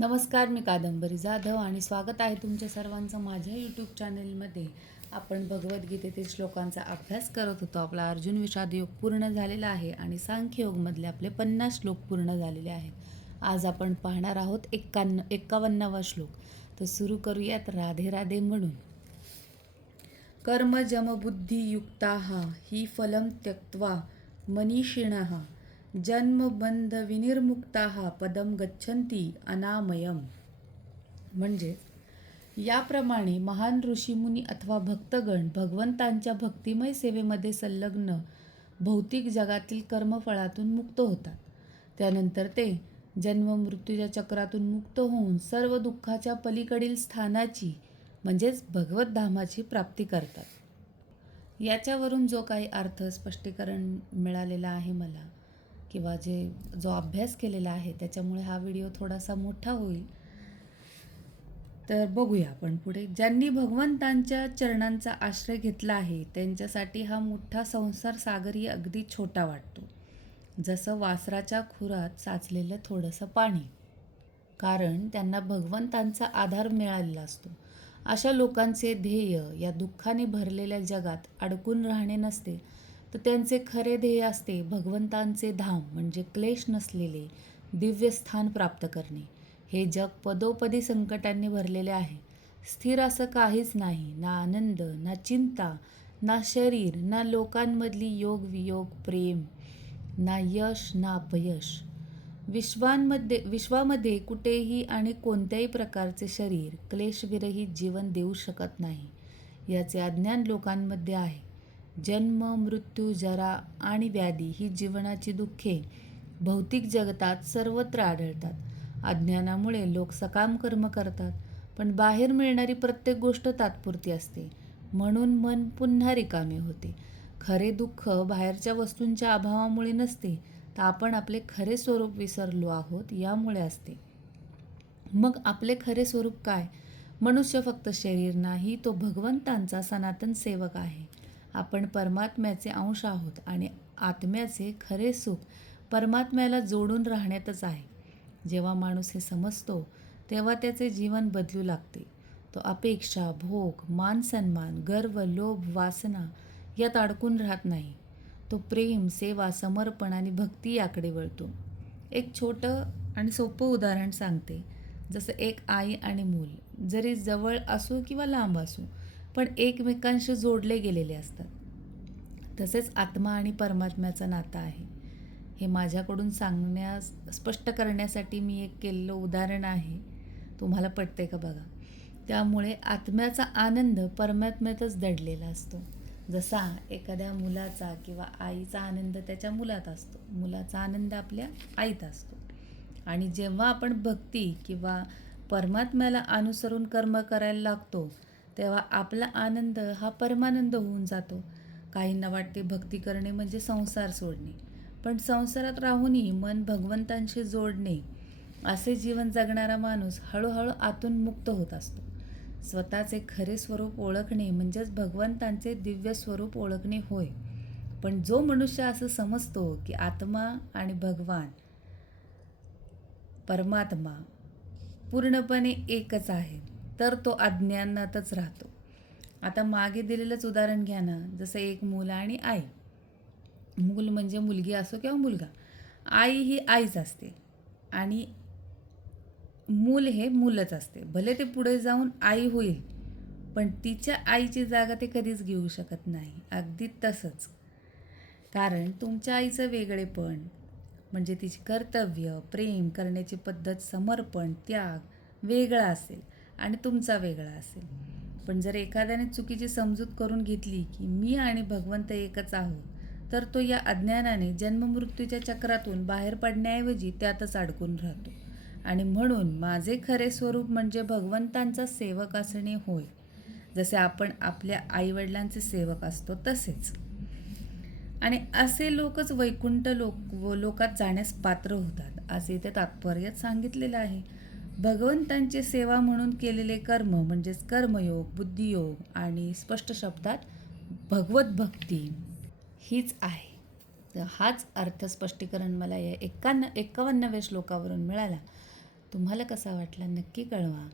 नमस्कार, मी कादंबरी जाधव आणि स्वागत आहे तुमच्या सर्वांचं माझ्या यूट्यूब चॅनलमध्ये. आपण भगवद्गीतेतील श्लोकांचा अभ्यास करत होतो. आपला अर्जुन विषाद योग पूर्ण झालेला आहे आणि सांख्ययोगमधले आपले 50 श्लोक पूर्ण झालेले आहेत. आज आपण पाहणार आहोत 51वा श्लोक. तर सुरू करूयात राधे राधे म्हणून. कर्मजमबुद्धियुक्ताः हि फलं त्यक्त्वा मनीषिणः जन्मबंध विनिर्मुक्ताः पदम गच्छन्ति अनामयम. म्हणजे याप्रमाणे महान ऋषीमुनी अथवा भक्तगण भगवंतांच्या भक्तिमय सेवेमध्ये संलग्न भौतिक जगातील कर्मफळातून मुक्त होतात. त्यानंतर ते जन्ममृत्यूच्या चक्रातून मुक्त होऊन सर्व दुःखाच्या पलीकडील स्थानाची म्हणजेच भगवतधामाची प्राप्ती करतात. याच्यावरून जो काही अर्थ स्पष्टीकरण मिळालेलं आहे मला किंवा जो अभ्यास केलेला आहे त्याच्यामुळे हा व्हिडिओ थोडासा मोठा होईल. तर बघूया आपण पुढे. ज्यांनी भगवंतांच्या चरणांचा आश्रय घेतला आहे त्यांच्यासाठी हा मोठा संसार सागरी अगदी छोटा वाटतो, जसं वासराच्या खुरात साचलेलं थोडंसं पाणी. कारण त्यांना भगवंतांचा आधार मिळालेला असतो. अशा लोकांचे ध्येय या दुःखाने भरलेल्या जगात अडकून राहणे नसते, तर त्यांचे खरे ध्येय असते भगवंतांचे धाम म्हणजे क्लेश नसलेले दिव्य स्थान प्राप्त करणे. हे जग पदोपदी संकटांनी भरलेले आहे. स्थिर असं काहीच नाही. ना आनंद, ना चिंता, ना शरीर, ना लोकांमधली योग वियोग प्रेम, ना यश ना अपयश. विश्वामध्ये कुठेही आणि कोणत्याही प्रकारचे शरीर क्लेशविरहित जीवन देऊ शकत नाही, याचे अज्ञान लोकांमध्ये आहे. जन्म मृत्यू जरा आणि व्याधी ही जीवनाची दुःखे भौतिक जगतात सर्वत्र आढळतात. अज्ञानामुळे लोक सकाम कर्म करतात, पण बाहेर मिळणारी प्रत्येक गोष्ट तात्पुरती असते, म्हणून मन पुन्हा रिकामे होते. खरे दुःख बाहेरच्या वस्तूंच्या अभावामुळे नसते, तर आपण आपले खरे स्वरूप विसरलो आहोत यामुळे असते. मग आपले खरे स्वरूप काय? मनुष्य फक्त शरीर नाही, तो भगवंतांचा सनातन सेवक आहे. आपण परमात्म्याचे अंश आहोत आणि आत्म्याचे खरे सुख परमात्म्याला जोडून राहण्यातच आहे. जेव्हा माणूस हे समजतो तेव्हा त्याचे जीवन बदलू लागते. तो अपेक्षा, भोग, मान सन्मान, गर्व, लोभ, वासना यात अडकून राहत नाही. तो प्रेम, सेवा, समर्पण आणि भक्ती याकडे वळतो. एक छोटं आणि सोपं उदाहरण सांगते. जसं एक आई आणि मूल जरी जवळ असो किंवा लांब असो, पण एकमेकांशी जोडले गेलेले असतात. तसेच आत्मा आणि परमात्म्याचं नातं आहे. हे माझ्याकडून स्पष्ट करण्यासाठी मी एक केलेलं उदाहरण आहे. तुम्हाला पटते का बघा. त्यामुळे आत्म्याचा आनंद परमात्म्यातच दडलेला असतो. जसा एखाद्या मुलाचा किंवा आईचा आनंद त्याच्या मुलात असतो, मुलाचा आनंद आपल्या आईत असतो. आणि जेव्हा आपण भक्ती किंवा परमात्म्याला अनुसरून कर्म करायला लागतो तेव्हा आपला आनंद हा परमानंद होऊन जातो. काहींना वाटते भक्ती करणे म्हणजे संसार सोडणे, पण संसारात राहूनही मन भगवंतांशी जोडणे असे जीवन जगणारा माणूस हळूहळू आतून मुक्त होत असतो. स्वतःचे खरे स्वरूप ओळखणे म्हणजेच भगवंतांचे दिव्य स्वरूप ओळखणे होय. पण जो मनुष्य असं समजतो की आत्मा आणि भगवान परमात्मा पूर्णपणे एकच आहे, तर तो अज्ञानातच राहतो. आता मागे दिलेलंच उदाहरण घ्या ना. जसं एक मूल आणि आई. मूल म्हणजे मुलगी असो किंवा मुलगा. आई ही आईच असते आणि मूल हे मूलच असते. भले ते पुढे जाऊन आई होईल, पण तिच्या आईची जागा ते कधीच घेऊ शकत नाही. अगदी तसंच. कारण तुमच्या आईचं वेगळेपण म्हणजे तिची कर्तव्य, प्रेम करण्याची पद्धत, समर्पण, त्याग वेगळा असेल आणि तुमचा वेगळा असेल. पण जर एखाद्याने चुकीची समजूत करून घेतली की मी आणि भगवंत एकच आहोत, तर तो या अज्ञानाने जन्ममृत्यूच्या चक्रातून बाहेर पडण्याऐवजी त्यातच अडकून राहतो. आणि म्हणून माझे खरे स्वरूप म्हणजे भगवंतांचा सेवक असणे होय. जसे आपण आपल्या आईवडिलांचे सेवक असतो तसेच. आणि असे लोकच वैकुंठ लोकात जाण्यास पात्र होतात, असे इथे तात्पर्यात सांगितलेलं आहे. भगवंतांची सेवा म्हणून केलेले कर्म म्हणजेच कर्मयोग, बुद्धियोग आणि स्पष्ट शब्दात भगवत भक्ती हीच आहे. तर हाच अर्थ स्पष्टीकरण मला या 51व्या श्लोकावरून मिळाला. तुम्हाला कसा वाटला नक्की कळवा.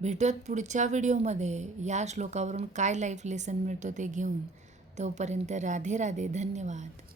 भेटूयात पुढच्या व्हिडिओमध्ये या श्लोकावरून काय लाईफ लेसन मिळतो ते घेऊन. तोपर्यंत राधे राधे. धन्यवाद.